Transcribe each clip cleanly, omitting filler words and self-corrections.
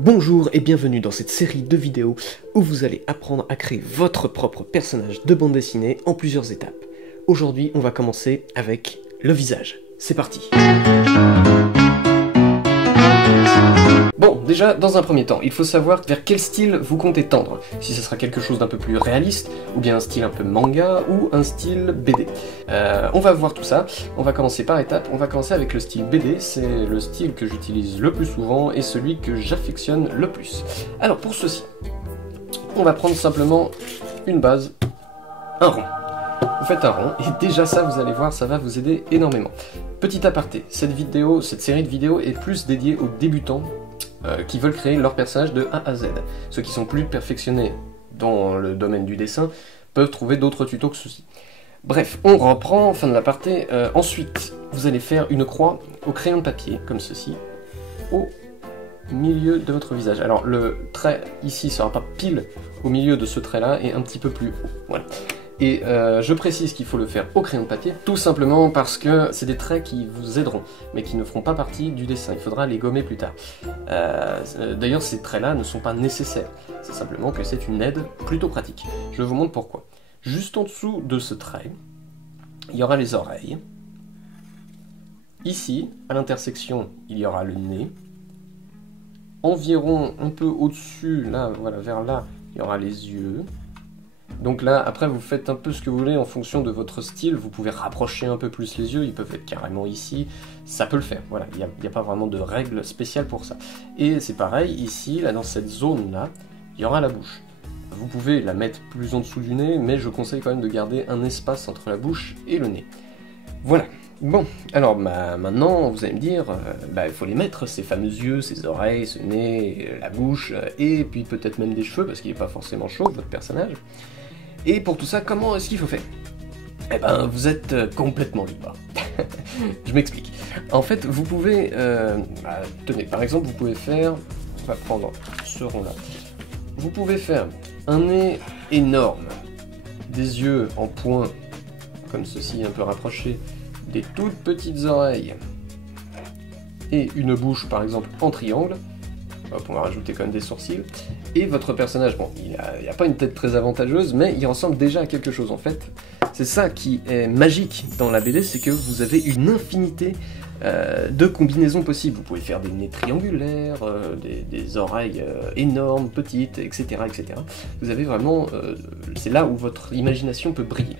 Bonjour et bienvenue dans cette série de vidéos où vous allez apprendre à créer votre propre personnage de bande dessinée en plusieurs étapes. Aujourd'hui, on va commencer avec le visage. C'est parti! Bon, déjà, dans un premier temps, il faut savoir vers quel style vous comptez tendre. Si ce sera quelque chose d'un peu plus réaliste, ou bien un style un peu manga, ou un style BD. On va voir tout ça. On va commencer par étapes. On va commencer avec le style BD. C'est le style que j'utilise le plus souvent et celui que j'affectionne le plus. Alors, pour ceci, on va prendre simplement une base, un rond. Vous faites un rond, et déjà ça, vous allez voir, ça va vous aider énormément. Petit aparté, cette série de vidéos est plus dédiée aux débutants qui veulent créer leur personnage de A à Z. Ceux qui sont plus perfectionnés dans le domaine du dessin peuvent trouver d'autres tutos que ceux-ci. Bref, on reprend, fin de l'aparté. Ensuite, vous allez faire une croix au crayon de papier, comme ceci, au milieu de votre visage. Alors, le trait ici sera pas pile au milieu de ce trait-là, et un petit peu plus haut. Voilà. Et je précise qu'il faut le faire au crayon de papier, tout simplement parce que c'est des traits qui vous aideront, mais qui ne feront pas partie du dessin. Il faudra les gommer plus tard. D'ailleurs, ces traits-là ne sont pas nécessaires. C'est simplement que c'est une aide plutôt pratique. Je vous montre pourquoi. Juste en dessous de ce trait, il y aura les oreilles. Ici, à l'intersection, il y aura le nez. Environ un peu au-dessus, là, voilà, vers là, il y aura les yeux. Donc là, après, vous faites un peu ce que vous voulez en fonction de votre style. Vous pouvez rapprocher un peu plus les yeux, ils peuvent être carrément ici. Ça peut le faire, voilà, il n'y a pas vraiment de règle spéciale pour ça. Et c'est pareil, ici, là, dans cette zone-là, il y aura la bouche. Vous pouvez la mettre plus en dessous du nez, mais je conseille quand même de garder un espace entre la bouche et le nez. Voilà. Bon, alors maintenant, vous allez me dire, il faut les mettre, ces fameux yeux, ces oreilles, ce nez, la bouche, et puis peut-être même des cheveux, parce qu'il n'est pas forcément chauve, votre personnage. Et pour tout ça, comment est-ce qu'il faut faire? Eh ben, vous êtes complètement libre. Je m'explique. En fait, vous pouvez... tenez, par exemple, vous pouvez faire... On va prendre ce rond-là. Vous pouvez faire un nez énorme, des yeux en point, comme ceci, un peu rapprochés, des toutes petites oreilles, et une bouche, par exemple, en triangle. Hop, on va rajouter quand même des sourcils. Et votre personnage, bon, il n'a pas une tête très avantageuse, mais il ressemble déjà à quelque chose, en fait. C'est ça qui est magique dans la BD, c'est que vous avez une infinité de combinaisons possibles. Vous pouvez faire des nez triangulaires, des oreilles énormes, petites, etc., etc. Vous avez vraiment... c'est là où votre imagination peut briller.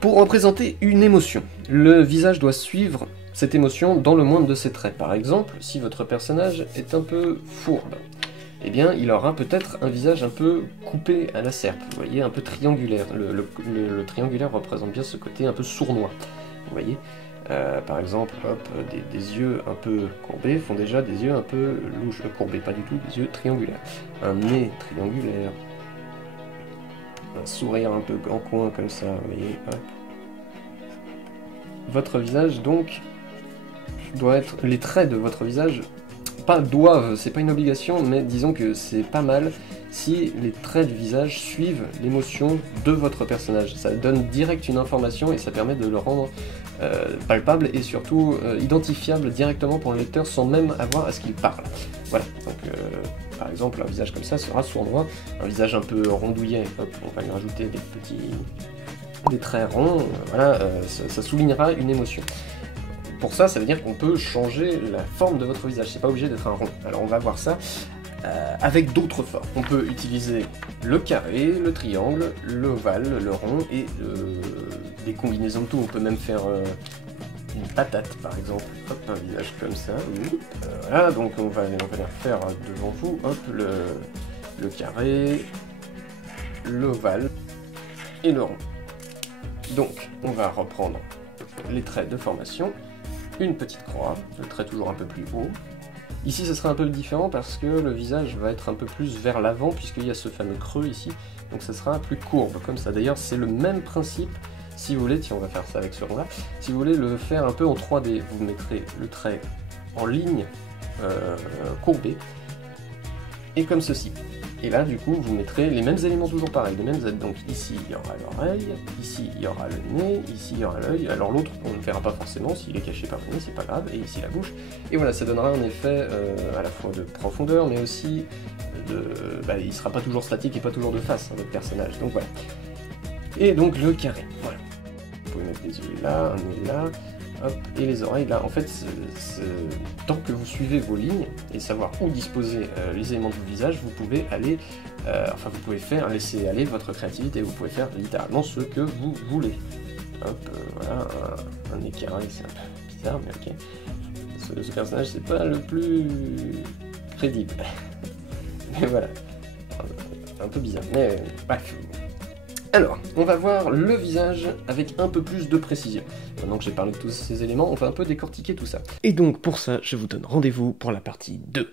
Pour représenter une émotion, le visage doit suivre cette émotion dans le moindre de ses traits. Par exemple, si votre personnage est un peu fourbe, eh bien, il aura peut-être un visage un peu coupé à la serpe, vous voyez, un peu triangulaire. Le triangulaire représente bien ce côté un peu sournois, vous voyez. Par exemple, hop, des yeux un peu courbés font déjà des yeux un peu louches, courbés, pas du tout, des yeux triangulaires. Un nez triangulaire, un sourire un peu en coin comme ça, vous voyez, hop. Votre visage, donc, doit être... Les traits de votre visage, pas doivent, c'est pas une obligation, mais disons que c'est pas mal si les traits du visage suivent l'émotion de votre personnage. Ça donne direct une information et ça permet de le rendre palpable et surtout identifiable directement pour le lecteur sans même avoir à ce qu'il parle. Voilà, donc par exemple un visage comme ça sera sournois, un visage un peu rondouillet, hop, on va lui rajouter des traits ronds, voilà, ça soulignera une émotion. Pour ça, ça veut dire qu'on peut changer la forme de votre visage, c'est pas obligé d'être un rond. Alors on va voir ça avec d'autres formes. On peut utiliser le carré, le triangle, l'ovale, le rond et des combinaisons de tout. On peut même faire une patate par exemple, hop, un visage comme ça. Voilà, donc on va les refaire devant vous, hop, le carré, l'ovale et le rond. Donc on va reprendre les traits de formation. Une petite croix, le trait toujours un peu plus haut. Ici, ce sera un peu différent parce que le visage va être un peu plus vers l'avant puisqu'il y a ce fameux creux ici, donc ça sera plus courbe comme ça. D'ailleurs, c'est le même principe, si vous voulez, tiens, on va faire ça avec ce rond-là, si vous voulez le faire un peu en 3D, vous mettrez le trait en ligne courbée, et comme ceci. Et là, du coup, vous mettrez les mêmes éléments toujours pareils, les mêmes aides. Donc ici, il y aura l'oreille, ici, il y aura le nez, ici, il y aura l'œil. Alors l'autre, on ne le verra pas forcément, s'il est caché par le nez, c'est pas grave. Et ici, la bouche. Et voilà, ça donnera un effet à la fois de profondeur, mais aussi il sera pas toujours statique et pas toujours de face, hein, votre personnage. Donc voilà. Et donc le carré, voilà. Vous pouvez mettre les yeux là, un nez là, hop, et les oreilles là. En fait, tant que vous suivez vos lignes et savoir où disposer les éléments de vos visage, vous pouvez aller, vous pouvez laisser aller votre créativité, vous pouvez faire littéralement ce que vous voulez. Hop, voilà, un nez carré, c'est un peu bizarre, mais ok. Ce personnage, c'est pas le plus crédible. Mais voilà, un peu bizarre, mais bref. Alors, on va voir le visage avec un peu plus de précision. Maintenant que j'ai parlé de tous ces éléments, on va un peu décortiquer tout ça. Et donc pour ça, je vous donne rendez-vous pour la partie 2.